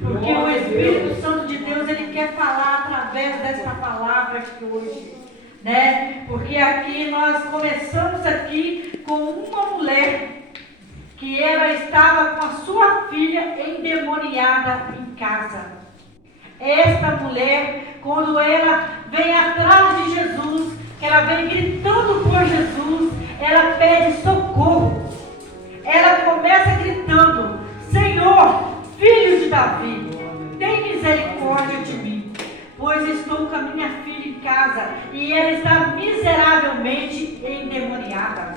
Porque o Espírito Santo de Deus, ele quer falar através dessa palavra aqui hoje, né? Porque aqui nós começamos aqui com uma mulher que ela estava com a sua filha endemoniada em casa. Esta mulher, quando ela vem atrás de Jesus, ela vem gritando por Jesus, ela pede socorro. Ela começa gritando: Senhor, filho de Davi, tem misericórdia de mim, pois estou com a minha filha em casa e ela está miseravelmente endemoniada.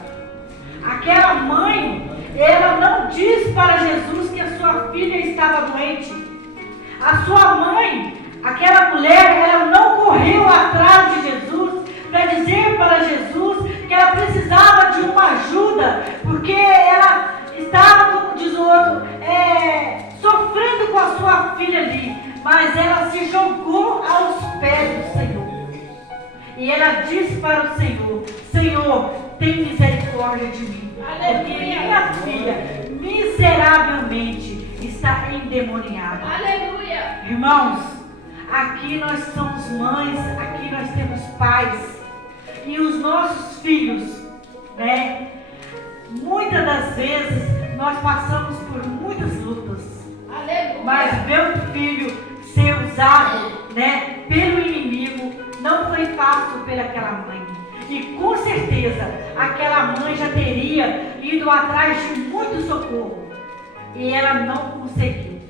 Aquela mãe, ela não diz para Jesus que a sua filha estava doente. A sua mãe, aquela mulher, ela não correu atrás de Jesus para dizer para Jesus que ela precisava de uma ajuda, porque ela estava, como diz o outro, sofrendo com a sua filha ali, mas ela se jogou aos pés do Senhor. E ela disse para o Senhor: Senhor, tem misericórdia de mim, porque minha filha miseravelmente está endemoniada. Aleluia! Irmãos, aqui nós somos mães, aqui nós temos pais, e os nossos filhos, né? Muitas das vezes nós passamos por muitas lutas. Aleluia! Mas ver um filho ser usado, né, pelo inimigo não foi fácil pelaquela mãe. E com certeza aquela mãe já teria ido atrás de muito socorro. E ela não conseguiu.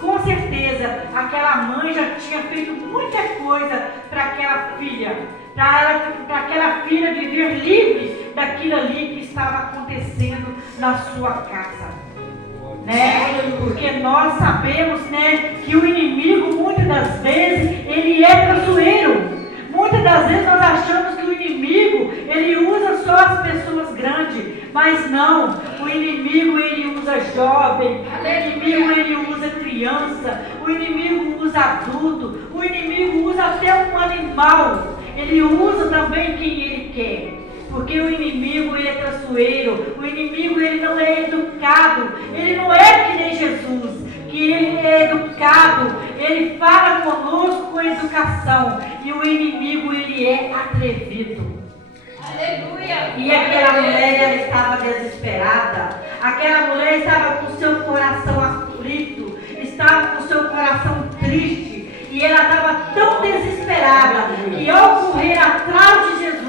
Com certeza aquela mãe já tinha feito muita coisa para aquela filha, para aquela filha viver livre daquilo ali que estava acontecendo na sua casa, né? Porque nós sabemos, né, que o inimigo muitas das vezes ele é traiçoeiro. Muitas das vezes nós achamos que o inimigo ele usa só as pessoas grandes, mas não. O inimigo ele usa jovem, o inimigo ele usa criança, o inimigo usa adulto, o inimigo usa até um animal. Ele usa também quem ele quer. Porque o inimigo ele é traiçoeiro, o inimigo ele não é educado, ele não é que nem Jesus, que ele é educado, ele fala conosco com educação, e o inimigo ele é atrevido. Aleluia! E aquela mulher ela estava desesperada, aquela mulher estava com seu coração aflito, estava com seu coração triste, e ela estava tão desesperada que ao correr atrás de Jesus,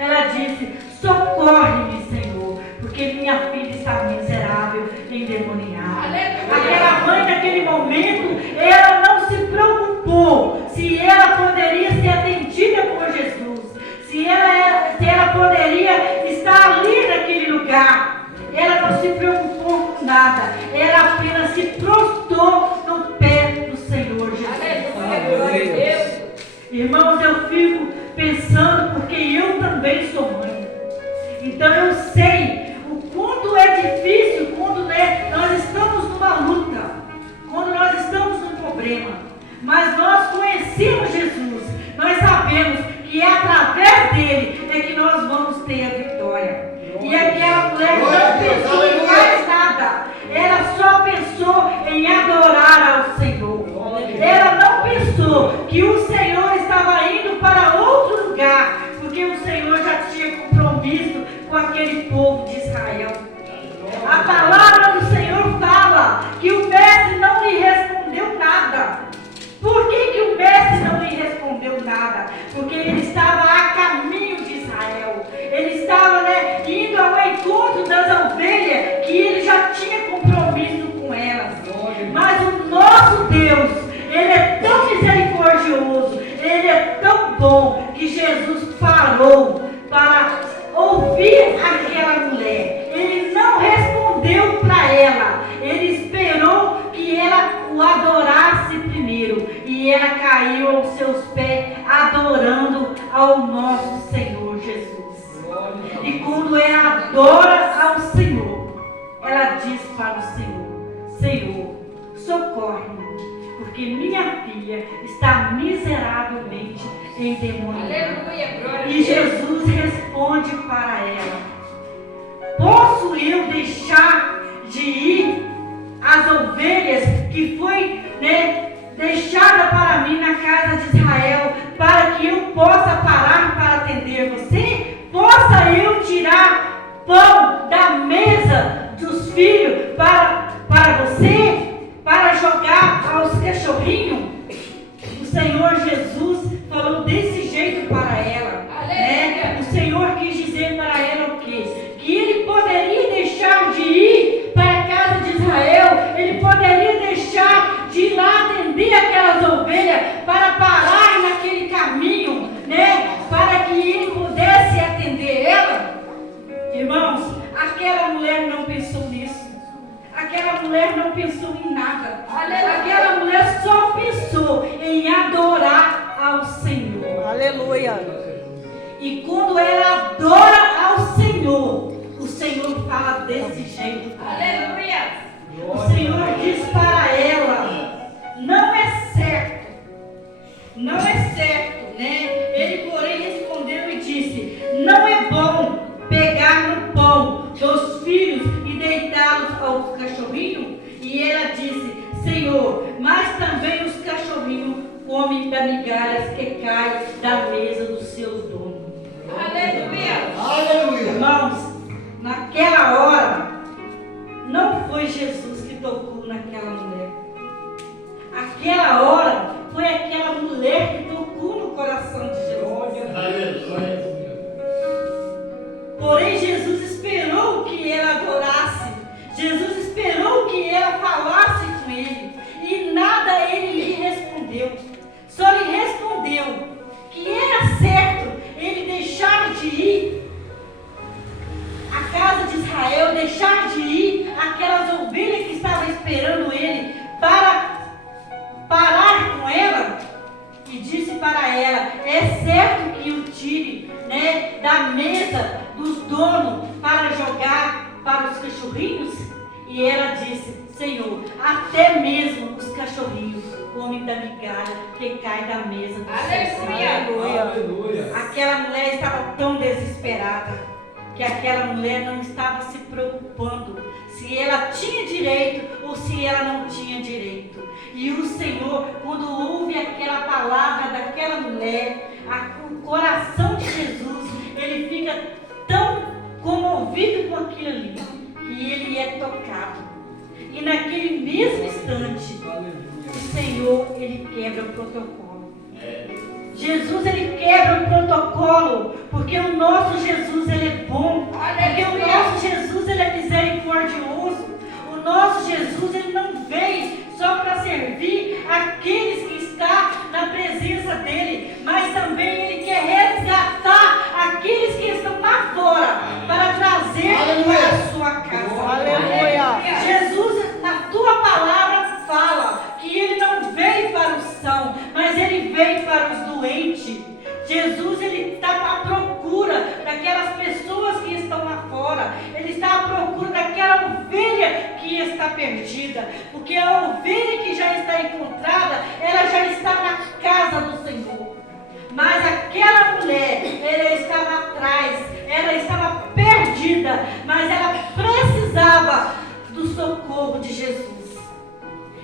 ela disse: socorre-me, Senhor, porque minha filha está miserável e endemoniada. Aquela mãe, naquele momento, ela não se preocupou se ela poderia ser atendida por Jesus, se ela poderia estar ali naquele lugar. Ela não se preocupou com nada, ela apenas se prostrou no pé do Senhor Jesus. Irmãos, eu fico pensando, porque eu também sou mãe. Então eu sei o quanto é difícil quando, né, nós estamos numa luta, quando nós estamos num problema. Mas nós conhecemos Jesus, nós sabemos que é através dele é que nós vamos ter a vitória. E aquela mulher não pensou em mais nada, ela só pensou em adorar ao Senhor. Ela não pensou que o Senhor estava indo para outro lugar, porque o Senhor já tinha compromisso com aquele povo de Israel. A palavra do Senhor fala que o mestre não lhe respondeu nada. Por que o mestre não lhe respondeu nada? Porque ele estava a caminho de Israel. Ele estava, né, indo ao encontro das ovelhas, que ele já tinha compromisso com elas. Mas o nosso Deus, ele é tão misericordioso, ele é tão bom, que Jesus parou para ouvir aquela mulher. Ele não respondeu para ela, ele esperou que ela o adorasse primeiro, e ela caiu aos seus pés, adorando ao nosso Senhor Jesus. E quando ela adora ao Senhor, ela diz para o Senhor: Senhor, socorre-me, porque minha filha está miseravelmente endemoniada. E Jesus responde para ela: posso eu deixar de ir às ovelhas que foi casa de Israel para que eu possa parar para atender você? Possa eu tirar pão da mesa dos filhos para você? Para jogar aos cachorrinhos? O Senhor Jesus falou desse jeito para ela, né? O Senhor quis dizer para ela o quê? Que ele poderia deixar de ir para a casa de Israel, ele poderia deixar de ir lá atender aquelas ovelhas para parar naquele caminho, né? Para que ele pudesse atender ela. Irmãos, aquela mulher não pensou nisso. Aquela mulher não pensou em nada. Aquela mulher só pensou em adorar ao Senhor. Aleluia. E quando ela adora ao Senhor, o Senhor fala desse jeito. Aleluia. O Senhor diz para ela: não é certo. Não é certo, né? Ele, porém, respondeu e disse: não é bom pegar no pão dos filhos e deitá-los aos cachorrinhos? E ela disse: Senhor, mas também os cachorrinhos comem da migalhas que cai da mesa dos seus donos. Aleluia. Aleluia. Irmãos, naquela hora, não foi Jesus que tocou naquela mulher. Aquela hora, foi aquela mulher que tocou no coração de Jesus. Aleluia. Porém, Jesus esperou que ela adorasse. Jesus esperou que ela falasse com ele. E nada ele lhe respondeu. Só lhe respondeu que era certo ele deixar de ir à casa de Israel, deixar de ir aquelas ovelhas que estavam esperando ele para parar com ela. E disse para ela: é certo que o tire, né, da mesa dos donos para jogar para os cachorrinhos? E ela disse: Senhor, até mesmo os cachorrinhos comem da migalha que cai da mesa dos Aleluia. Aleluia. Aquela mulher estava tão desesperada que aquela mulher não estava se preocupando se ela tinha direito ou se ela não tinha direito. E o Senhor, quando ouve aquela palavra daquela mulher, o coração de Jesus, ele fica tão comovido com aquilo ali, que ele é tocado. E naquele mesmo instante, o Senhor, ele quebra o protocolo. Jesus, ele quebra o protocolo, porque o nosso Jesus, ele é bom, porque o nosso Jesus, ele é misericordioso. O nosso Jesus, ele não veio só para servir aqueles que estão na presença dele, mas também ele quer resgatar aqueles que estão lá fora para trazer para a sua casa. Aleluia. Jesus, na tua palavra, fala que ele não veio para os sãos, mas ele veio para os doentes. Jesus, ele está à procura daquelas pessoas que estão lá fora. Ele está à procura daquela ovelha que está perdida. Porque a ovelha que já está encontrada, ela já está na casa do Senhor. Mas aquela mulher, ela estava atrás, ela estava perdida, mas ela precisava do socorro de Jesus.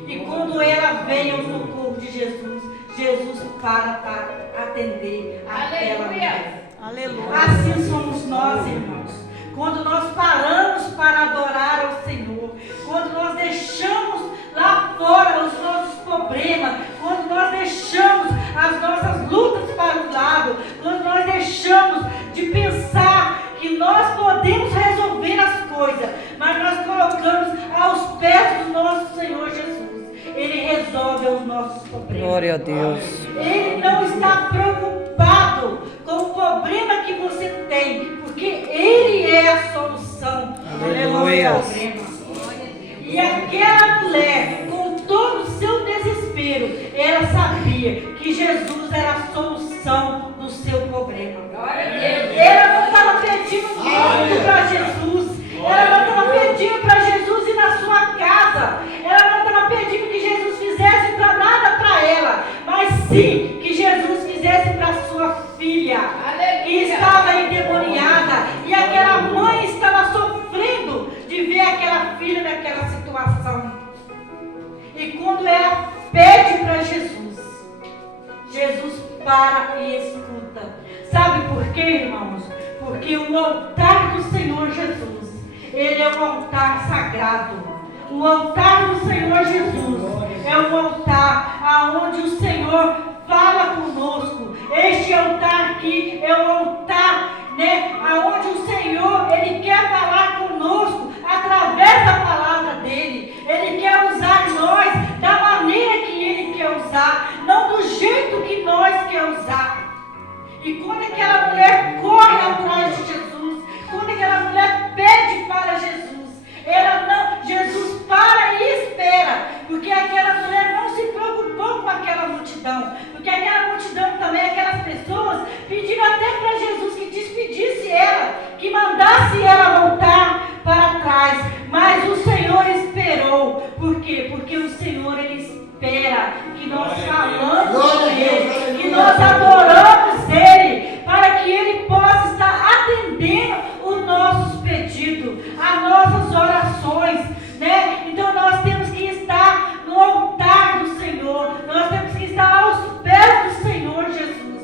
E quando ela veio ao socorro de Jesus, Jesus para atender aquela mulher. Aleluia. Assim somos nós, irmãos. Quando nós paramos para adorar ao Senhor, quando nós deixamos lá fora os nossos problemas, quando nós deixamos as nossas lutas para o lado, quando nós deixamos de pensar que nós podemos resolver as coisas, mas nós colocamos aos pés do nosso Senhor Jesus. Ele resolve os nossos problemas. Glória a Deus. Ele não está preocupado com o problema que você tem, porque Ele é a solução Aleluia. do nosso problema. E aquela mulher, com todo o seu desespero, ela sabia que Jesus era a solução do seu problema. Ela não estava pedindo muito para Jesus. Ela não estava pedindo para Jesus ir na sua casa. Ela não estava pedindo que Jesus fizesse para nada para ela, mas sim que Jesus fizesse para sua filha, que estava endemoniada. E aquela mãe estava sofrendo de ver aquela filha naquela situação. para e escuta. Sabe por quê, irmãos? Porque o altar do Senhor Jesus, ele é um altar sagrado. O altar do Senhor Jesus é um altar aonde o Senhor fala conosco. Este altar aqui é um altar, aonde o Senhor, ele quer falar conosco através da palavra dele. Ele quer usar nós da maneira que ele quer usar, não do jeito que nós quer usar. E quando aquela mulher corre atrás de Jesus, quando aquela mulher pede para Jesus, Jesus para e espera, porque aquela mulher não se preocupou com aquela multidão, porque aquela multidão também, aquelas pessoas pediram até para Jesus que despedisse ela, que mandasse ela voltar para trás, mas o Senhor esperou. Por quê? Porque o Senhor, ele espera que nós falamos com ele, que nós adoramos ele, para que ele possa estar atendendo os nossos pedidos, as nossas orações, Então nós temos que estar no altar do Senhor, nós temos que estar aos pés do Senhor Jesus,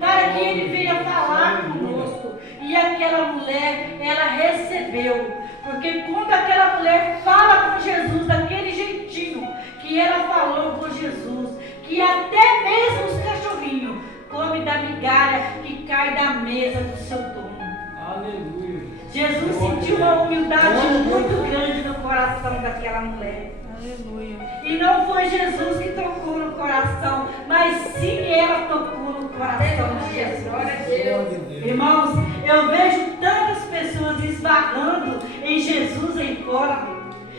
para que ele venha falar conosco. E aquela mulher, ela recebeu, porque quando aquela mulher fala com Jesus daquele jeitinho que ela falou com Jesus, que até mesmo os cachorrinhos comem da migalha que cai da mesa do seu dono. Aleluia. Jesus sentiu uma humildade muito grande no coração daquela mulher. Aleluia. E não foi Jesus que tocou no coração, mas sim ela tocou no coração de Jesus. Glória a Deus. Irmãos, eu vejo tantas pessoas esbarrando em Jesus aí fora.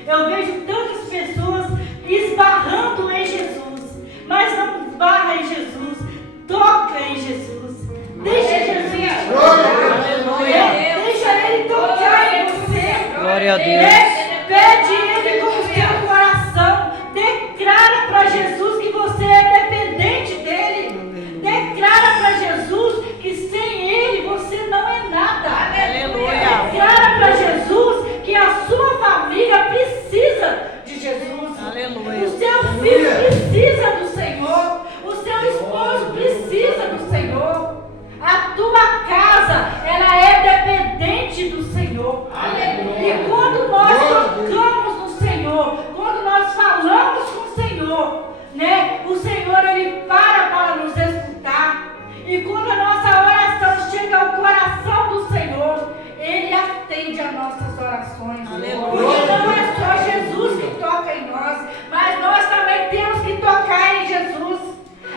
Eu vejo tantas pessoas esbarrando em Jesus, mas não esbarra em Jesus, toca em Jesus. Deixa Jesus deixa ele tocar em você. Glória a Deus. Pede ele com o seu coração. Declara para Jesus que você é dependente dele. Declara para Jesus que sem ele você não é nada. Aleluia. Declara para Jesus que a sua família precisa de Jesus. Aleluia. O seu filho precisa do Senhor. O seu esposo precisa do Senhor. A tua casa, ela é dependente do Senhor. Aleluia. E quando nós tocamos no Senhor, quando nós falamos com o Senhor, o Senhor, ele para nos escutar. E quando a nossa oração chega ao coração do Senhor, ele atende as nossas orações. Aleluia. Porque não é só Jesus que toca em nós, mas nós também temos que tocar em Jesus.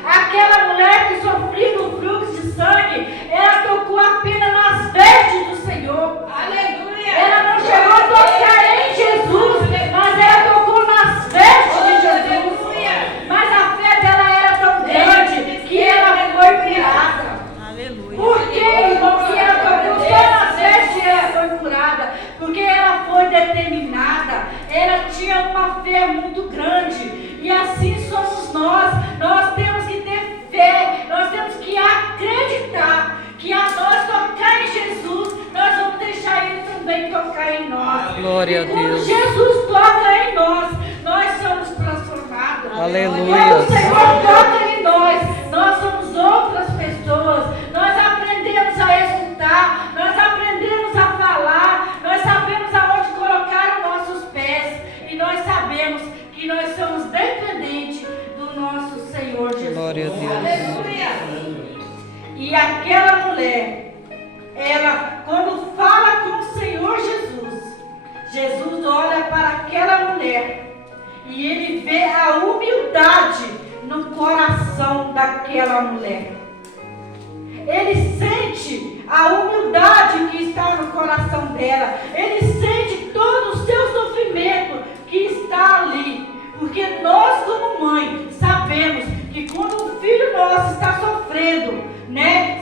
Aquela mulher que sofria do fluxo de sangue, ela tocou apenas nas vestes do Senhor. Aleluia. Ela não chegou a tocar em Jesus, mas ela tocou nas vestes de Jesus. Mas a fé dela era tão grande que ela foi curada. Aleluia. Por que, irmão, que ela tocou só nas vestes e ela foi curada? Porque ela foi determinada. Ela tinha uma fé muito grande. E assim somos nós. Nós temos que ter fé. Nós temos que acreditar que a nós tocar em Jesus, nós vamos deixar ele também tocar em nós. Glória a e quando Deus. Jesus toca em nós somos transformados. Aleluia. Quando o Senhor toca em nós somos outras pessoas. Nós aprendemos a escutar, nós aprendemos a falar, nós sabemos aonde colocar os nossos pés. E nós sabemos que nós somos dependentes do nosso Senhor Jesus. Glória a Deus. Aleluia. E aquela mulher, ela, quando fala com o Senhor Jesus, Jesus olha para aquela mulher e ele vê a humildade no coração daquela mulher. Ele sente a humildade que está no coração dela. Ele sente todo o seu sofrimento que está ali. Porque nós, como mãe, sabemos que quando um filho nosso está sofrendo,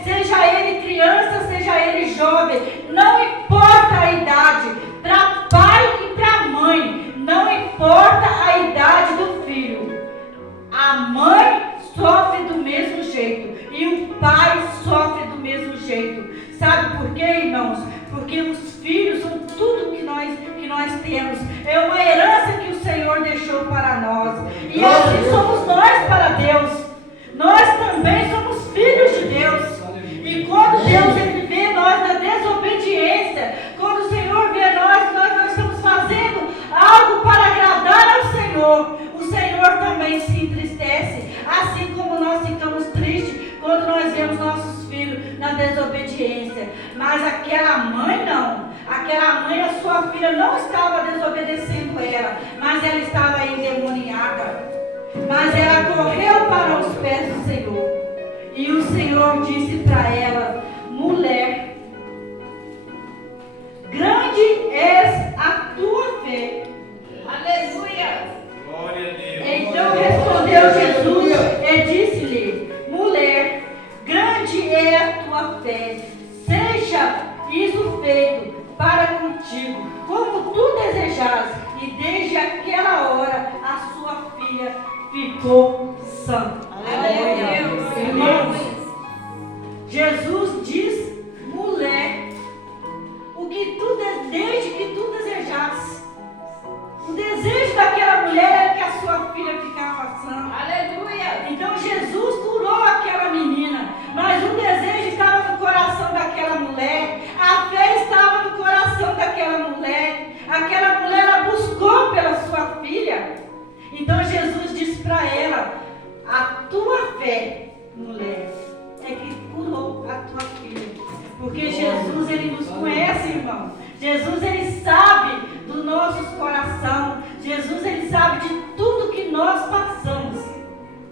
seja ele criança, seja ele jovem, não importa a idade, para pai e para mãe, não importa a idade do filho. A mãe sofre do mesmo jeito e o pai sofre do mesmo jeito. Sabe por quê, irmãos? Porque os filhos são tudo que nós temos. É uma herança que o Senhor deixou para nós. E assim somos nós para Deus. Nós também somos filhos também se entristece, assim como nós ficamos tristes quando nós vemos nossos filhos na desobediência. Mas aquela mãe não. Aquela mãe, a sua filha não estava desobedecendo ela, mas ela estava endemoniada. Mas ela correu para os pés do Senhor. E o Senhor disse para ela: mulher, grande és a tua fé. Aleluia. Glória a Deus. Então respondeu Jesus e disse-lhe: mulher, grande é a tua fé, seja isso feito para contigo, como tu desejas. E desde aquela hora a sua filha ficou sã. Aleluia. Irmãos, Jesus diz: mulher, desde que tu desejasse. O desejo daquela mulher era que a sua filha ficasse sã. Aleluia. Então Jesus curou aquela menina, mas o desejo estava no coração daquela mulher, a fé estava no coração daquela mulher. Aquela mulher, ela buscou pela sua filha. Então Jesus disse para ela: a tua fé, mulher, é que curou a tua filha. Porque Jesus, ele nos conhece, irmão. Jesus, ele sabe do nosso coração. Jesus, ele sabe de tudo que nós passamos,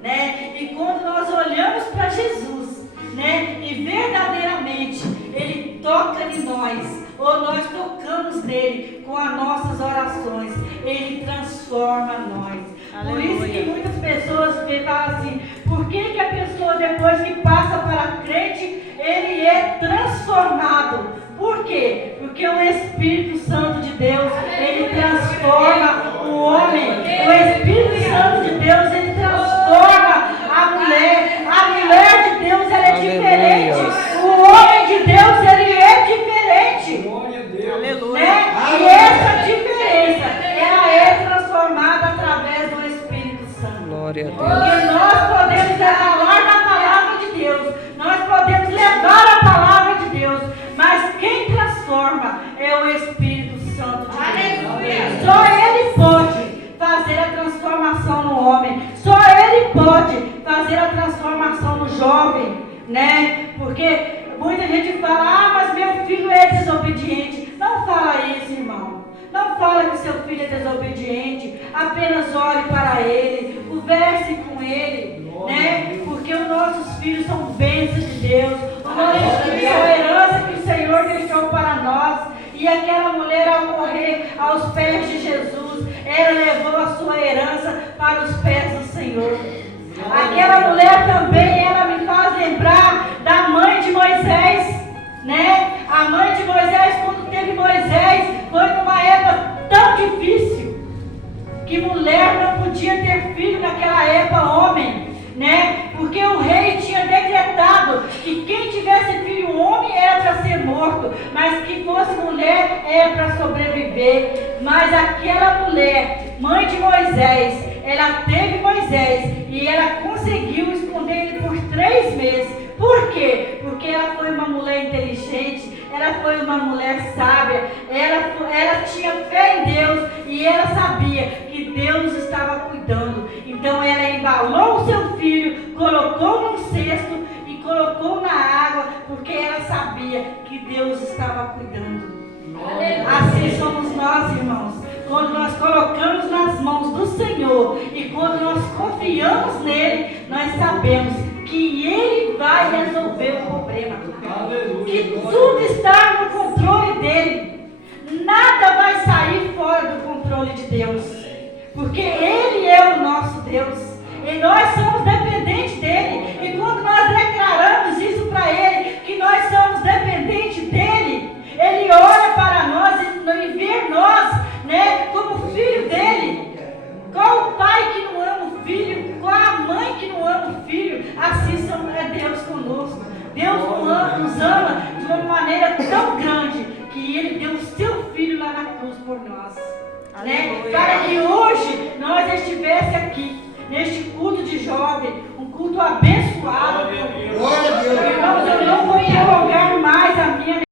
né? E quando nós olhamos para Jesus, né? E verdadeiramente ele toca em nós, ou nós tocamos nele com as nossas orações, ele transforma nós. Por isso que muitas pessoas falam assim: por que a pessoa, depois que passa para crente, ele é transformado? Por quê? Porque o Espírito Santo de Deus, ele transforma o homem. O Espírito Santo de Deus, ele transforma a mulher. A mulher de Deus, ela é diferente. O homem de Deus, ele é diferente. Glória a Deus. Aleluia. Né? E essa diferença, ela é transformada através do Espírito Santo. Glória a Deus. Porque nós podemos falar da palavra de Deus, nós podemos levar a palavra de Deus, mas quem transforma é o Espírito Santo de Deus. Aleluia. Só Ele pode fazer a transformação no homem, só Ele pode fazer a transformação no jovem, né? Porque muita gente fala: ah, mas meu filho é desobediente. Não fala isso, irmão. Não fala que seu filho é desobediente. Apenas ore para ele, converse com ele, né? Porque os nossos filhos são bênçãos de Deus. Os nossos filhos são a herança que o Senhor deixou para nós. E aquela mulher, ao correr aos pés de Jesus, ela levou a sua herança para os pés do Senhor. Aquela mulher também, ela me faz lembrar da mãe de Moisés, né? A mãe de Moisés, quando teve Moisés, foi numa época tão difícil que mulher não podia ter filho naquela época, homem, né? Porque o rei tinha decretado que quem tivesse filho homem era para ser morto, mas que fosse mulher era para sobreviver. Mas aquela mulher, mãe de Moisés, ela teve Moisés e ela conseguiu esconder ele por 3 meses. Por quê? Porque ela foi uma mulher inteligente, ela foi uma mulher sábia, ela tinha fé em Deus e ela sabia que Deus estava cuidando. Então ela embalou o seu filho, colocou num cesto e colocou na água, porque ela sabia que Deus estava cuidando. Assim somos nós, irmãos. Quando nós colocamos nas mãos do Senhor e quando nós confiamos nele, nós sabemos que Ele vai resolver o problema. Aleluia. Que tudo está no controle dele. Nada vai sair fora do controle de Deus. Porque Ele é o nosso Deus. E nós somos dependentes dele. E quando nós declaramos isso para Ele, que nós somos dependentes dele, Ele olha para nós e vê nós, né, como filho dele. Qual o pai que não ama o filho? Qual a mãe que não ama o filho? Assim é Deus conosco. Deus nos ama de uma maneira tão grande que Ele deu o seu filho lá na cruz por nós, né? Para que hoje nós estivéssemos aqui neste culto de jovem, um culto abençoado,